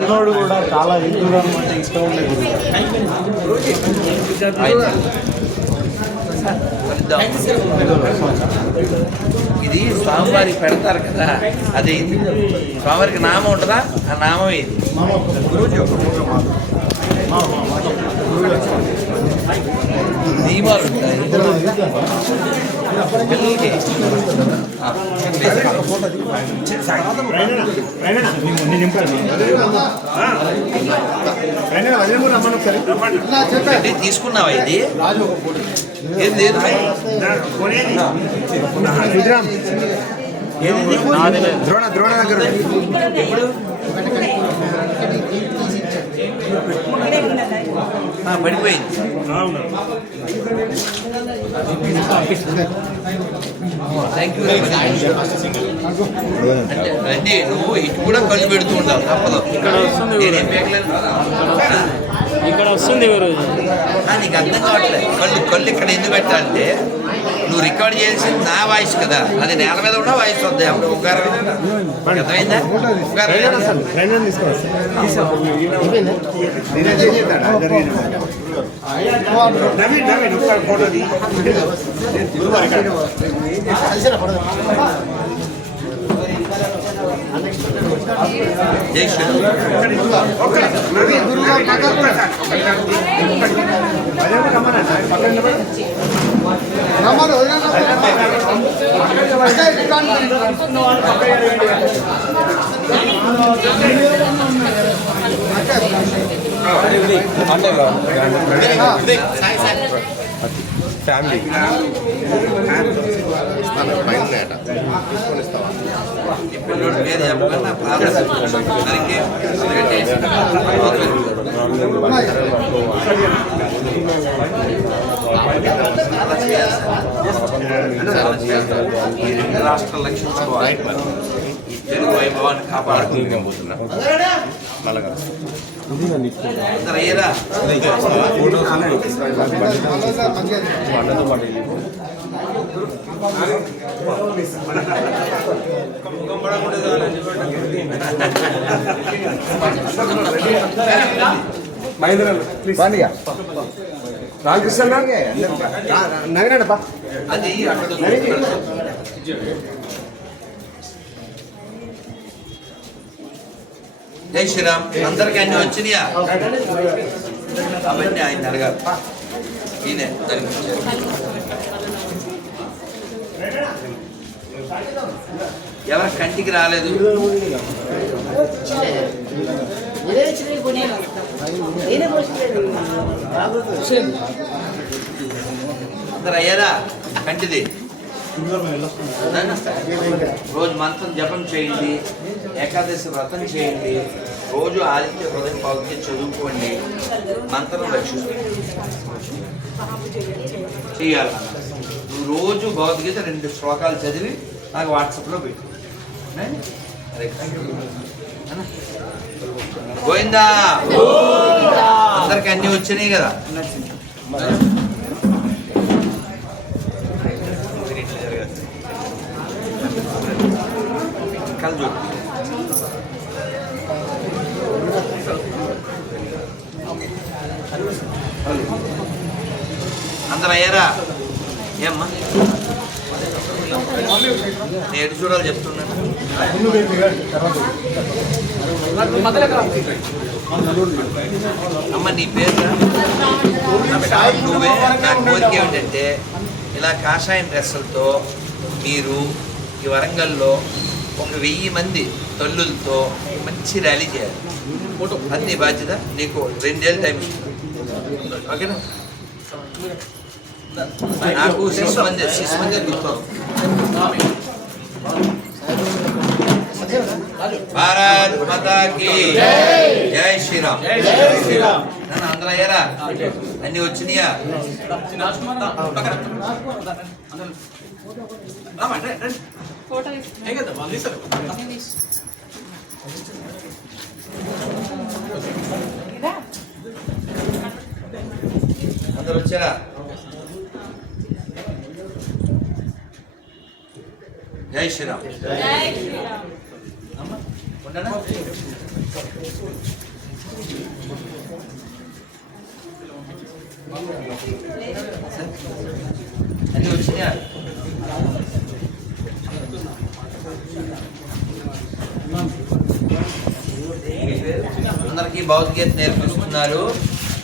పిల్లోడు కూడా చాలా హిందూగా అంటే ఇష్టం ఉండే ఇది స్వామివారికి పెడతారు కదా అది ఇది. స్వామివారికి నామం ఉంటుందా? ఆ నామం ఇది. దీపాలు ఉంటాయి. పిల్లలకి తీసుకున్నావా ఇది? ఏది? లేదు. ద్రోణ ద్రోణ దగ్గర పడిపోయింది. థ్యాంక్ యూ అంటే నువ్వు ఇటు కూడా కళ్ళు పెడుతూ ఉండాలి తప్పదు. ఇక్కడ వస్తుంది ఇక్కడ వస్తుంది. నీకు అర్థం కావట్లేదు. కళ్ళు కళ్ళు ఇక్కడ ఎందుకు పెట్టాలంటే నువ్వు రికార్డ్ చేసింది నా వాయిస్ కదా. అది నేల మీద కూడా వాయిస్ వద్దాయి అప్పుడు ఉగారు అర్థమైందా? ఉగారు జై శ్రీరామ్ ఫ్యామిలీ ఈ పిల్లోడి పేరు చెప్పకుండా ప్రార్థన దానికి ఈ రెండు రాష్ట్రాల లక్ష్యం ఈ తెలుగు వైభవాన్ని కాపాడుకుంటున్నాం అందరూ అయ్యారా రామకృష్ణ నగనప్ప అది అక్కడ జై శ్రీరామ్. అందరికి అన్ని వచ్చినాయా? అవన్నీ ఆయన అడగాలి. ఈయనే దానికి వచ్చారు. ఎవరి కంటికి రాలేదు? అందరు అయ్యారా కంటిది? రోజు మంత్రం జపం చేయండి ఏకాదశి వ్రతం చేయండి రోజు ఆదిత్య హృదయం పౌద్యం చదువుకోండి మంత్రం రక్షిస్తుంది చేయాలి. నువ్వు రోజు భగవద్గీత రెండు శ్లోకాలు చదివి నాకు వాట్సాప్లో పెట్టు? గోవిందా. అందరికి అన్ని వచ్చినాయి కదా కళ్ళు చూడు అందరు అయ్యారా ఏమ్మా? నేను చూడాలి చెప్తున్నాను. అమ్మ నీ పేరు నువ్వే. నా కోరిక ఏమిటంటే ఇలా కాషాయం డ్రెస్సులతో మీరు ఈ వరంగల్లో ఒక వెయ్యి మంది తల్లులతో మంచి ర్యాలీ చేయాలి. అది నీ బాధ్యత? నీకు రెండేళ్ళు టైం ఇస్తుంది. ఓకేనా నాకు శిశు మంది శిశు మంది గుర్తుంది భారత్ మాతా కి జై శ్రీరామ్ జై శ్రీరామ్ నన్ను అందరూ అయ్యారా అన్ని వచ్చినాయా అందరు వచ్చారా? జై శ్రీరామ్. అన్నీ వచ్చినాయా? అందరికీ భౌతికత నేర్పిస్తున్నారు.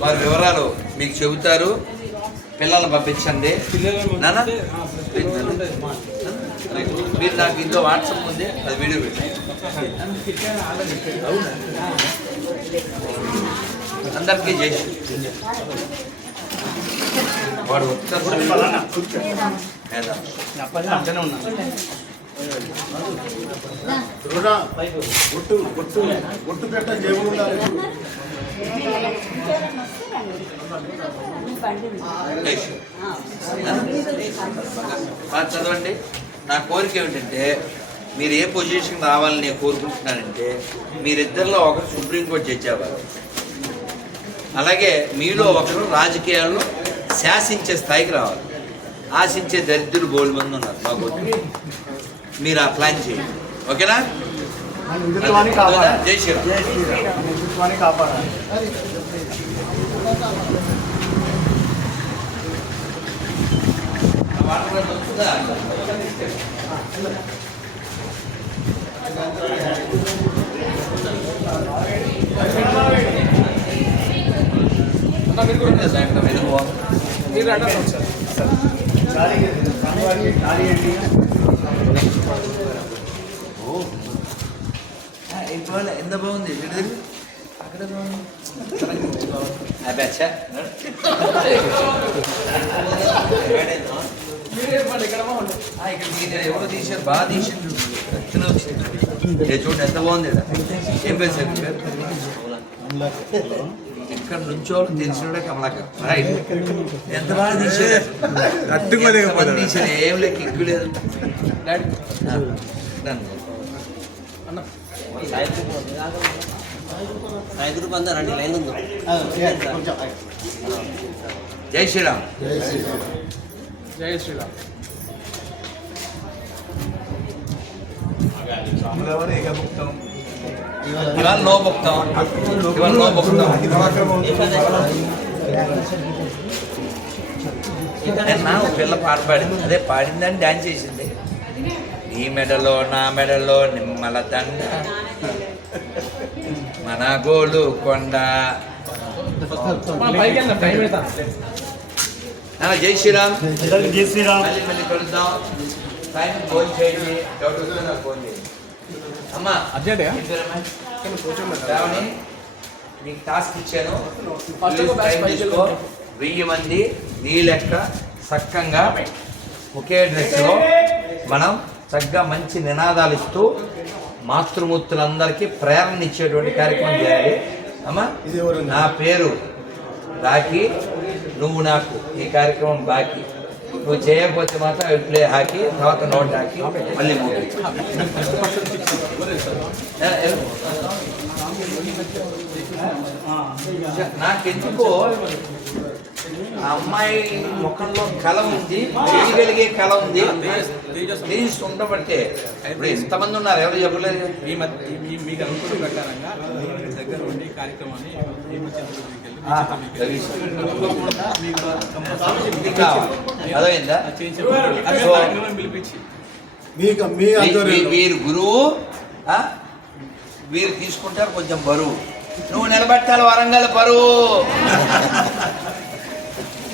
వారి వివరాలు మీకు చెబుతారు. పిల్లల్ని పంపించండి. నానా మీరు నాకు ఇంట్లో వాట్సాప్ ఉంది అది వీడియో పెట్టండి. అందరికీ చేసి వాడు వచ్చారు మేధావి. ఒట్టు ఒట్టు ఒట్టు పెట్ట జేబులు ఉండాలి. చదవండి. నా కోరిక ఏమిటంటే మీరు ఏ పొజిషన్ రావాలని నేను కోరుకుంటున్నానంటే మీరిద్దరిలో ఒకరు సుప్రీంకోర్టు జడ్జి అవ్వాలి. అలాగే మీలో ఒకరు రాజకీయాల్లో శాసించే స్థాయికి రావాలి. ఆశించే దరిద్రులు బోల్డ్ మంది ఉన్నారు మాకు వద్దు. మీరు ఆ ప్లాన్ చేయండి. ఓకేనా? జై శ్రీరామ్. జై శ్రీరామ్ హిందుత్వాన్ని కాపాడాలి వాటర్ ఖాళీ ఖాళీ అండి ఎంత బాగుంది మీరు ఎవరో బాగా తీసిండ్రు చూడండి ఎంత బాగుంది ఏం పేరు సార్ పేరు ఇక్కడ నుంచో తెలిసినోడే రైట్ ఎంత బాగా తీసారు తీసారు ఏం లేక ఎక్కువ లేదు డాడీ. ಬಂದ రండి లైన్ ఉంది? జై శ్రీరామ్. జై శ్రీరామ్. ఇవాళ నో భక్తం ఇవాళ నో భక్తం నిన్న ఒక పిల్ల పాట పాడింది. అదే పాడిందని డాన్స్ చేసింది. నీ మెడలో నా మెడలో నిమ్మల దండ. మన గోలు కొండ జై శ్రీరామ్. జై శ్రీరామ్ మళ్ళీ కలుద్దాం. టైం ఫోన్ చేయండి. డౌట్ వస్తే నాకు ఫోన్ చేయండి. అమ్మా అర్జెంటుగా? ఏం పేరమ్మా? శ్రావణి నీకు టాస్క్ ఇచ్చాను. వెయ్యి మంది నీ లెక్క చక్కగా ఒకే డ్రెస్లో మనం చక్కగా మంచి నినాదాలు ఇస్తూ మాతృమూర్తులందరికీ ప్రేరణ ఇచ్చేటువంటి కార్యక్రమం చేయాలి అమ్మా ఇది ఎవరు? నా పేరు రాఖీ నువ్వు నాకు ఈ కార్యక్రమం బాకీ నువ్వు చేయకపోతే మాత్రం ప్లే హాకీ తర్వాత నోట్ హాకీ మళ్ళీ మూవీ నాకెందుకో ఆ అమ్మాయి ముఖంలో కళ ఉంది చేయగలిగే కళ ఉంది. ప్లీజ్ ఉండబట్టే. ఇప్పుడు ఎంతమంది ఉన్నారు? ఎవరు చెప్పలేదు? ఈ మధ్య మీ- మీకు అనుకున్న ప్రకారంగా మీ దగ్గర ఉండి ఈ కార్యక్రమాన్ని. అర్థమైందా మీ వీరు గురువు? వీరు తీసుకుంటారు కొంచెం బరువు. నువ్వు నిలబెట్టాలి వరంగల్ బరువు.